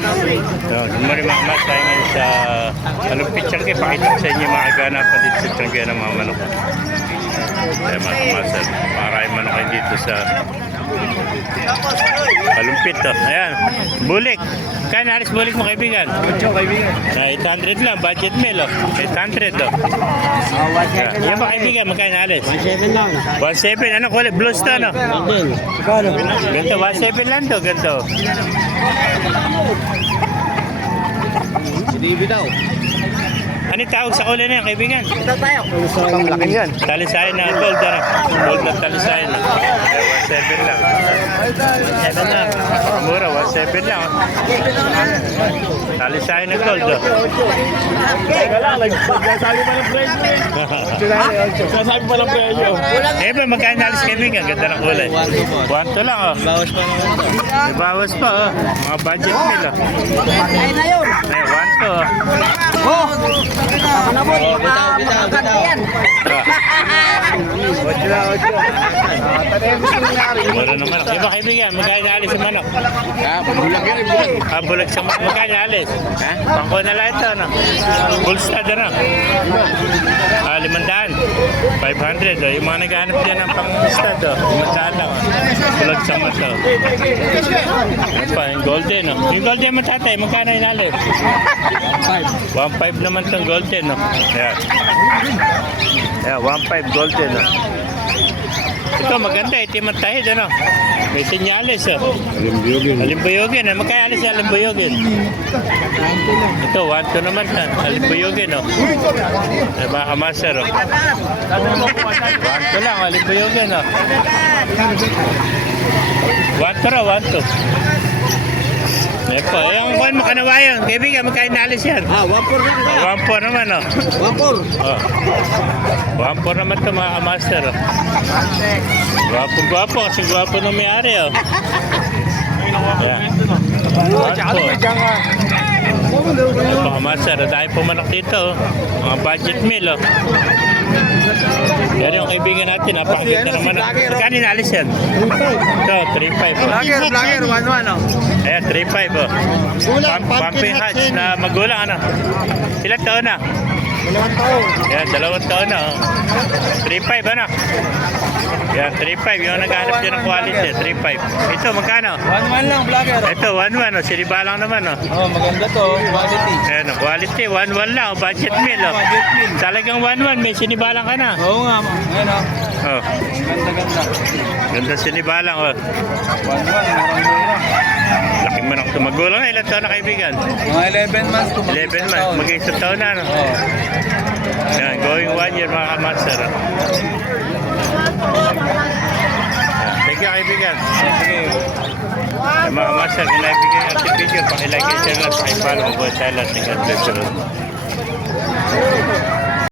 Good morning mga mas. Tayo ngayon sa anong picture kayo. Pakita ko sa inyo mga ganap pa dito sa Tiangge ng mga manok. Kaya mga masal. Maraming manok kayo dito sa Kalumpit to. Ayan. Bulik. Kaya nalis bulik mo kaibigan. Na 800 lang. Budget meal oh. 800 oh. Yan ba kaibigan? Magkaya nalis? 17 lang. 1.7. Ano kulay? Blues to ano? Ganito. 1.7 lang to. Ganito. Hindi daw. Ano tawag sa kulay na yan, kaibigan? Ito tayo. Ang laki yan. Talisayan na gold na. Gold na talisayan na. 1.7 lang. 1.7 lang. Mura, 1.7 lang. Talisayan na gold. Teka lang, nagsasabi pa ng presyo. Nagsasabi pa ng presyo. Eh ba, magkano nalis kaibigan? Ganda ng kulay. 1 lang oh. Bawas pa naman ito. May bawas pa oh. Mga budget meal oh. Ay na yun. Ay, 1 to oh. Oh! Bitaw. Mura naman. Iba kaibigan, magkano nalis sa manok? Bulag yan, bulag. Bulag sa manok. Magkano nalis? Pangko na lang ito no? Bullstad na. 500. 500 oh. Yung mga naghahanap dyan ng pang-stud oh. 500 lang oh. Bulag sa manok oh. Yung golden oh. Yung golden mo tatay, magkano yung nalis? 1.5 naman itong golden no? Ayan. Ayan, 1.5 golden no? Ito maganda, itim at tahid ano? May senyales oh. Alimbuyogin. Magkaya alis yung alimbuyogin? Ito, 1.2 naman ha. Alimbuyogin oh. Baka master oh. 1.2 lang, alimbuyogin oh. 1.2 raw, 1.2. Eko, yung buwan mo kanawayon. Kaibigan, magkain na alis yan. 1-4 na. 1.4 naman oh. 1.4 naman ito mga master oh. Gwapo kasi gwapo na may-ari oh. Yan. 1.4. Mga master, dahil pumanok dito oh. Mga budget meal oh. Yan yung kaibigan natin, napakagit na naman. Magkano inalis yan? Ito, 3.5 oh. Vlogger, 1-1 oh. Ayan, 3.5 oh. Pumping hatch na magulang ano? Ilang taon na? 2 taon. Ayan, 2 taon na oh. 3.5 ano? Ayan, 3.5 yung naghahanap dyan ng quality, 3.5. Ito, magkano? 1-1 lang, vlogger. Ito, 1.1 oh. Sinibalang naman oh. Oh, maganda to, quality. Ayan, oh, quality, 1.1 lang oh. Budget meal oh. Budget meal. Talagang 1.1, may sinibalang ka na. Oo nga, ayun oh. Oh, Ganda. ganda sinibalang oh. 1-1, murang-mura. Laking manok ito. Magulang na, ilang taon na kaibigan? Mga 11 months to 11 months, mag-isang taon na no? Oo. Yan, going 1 year mga kamaster. Thank you kaibigan. Sige. Mga kamaster, kung naibigyan natin video, pakilike and share lang, pakipalo, mabuhay tayo lahat. God bless you.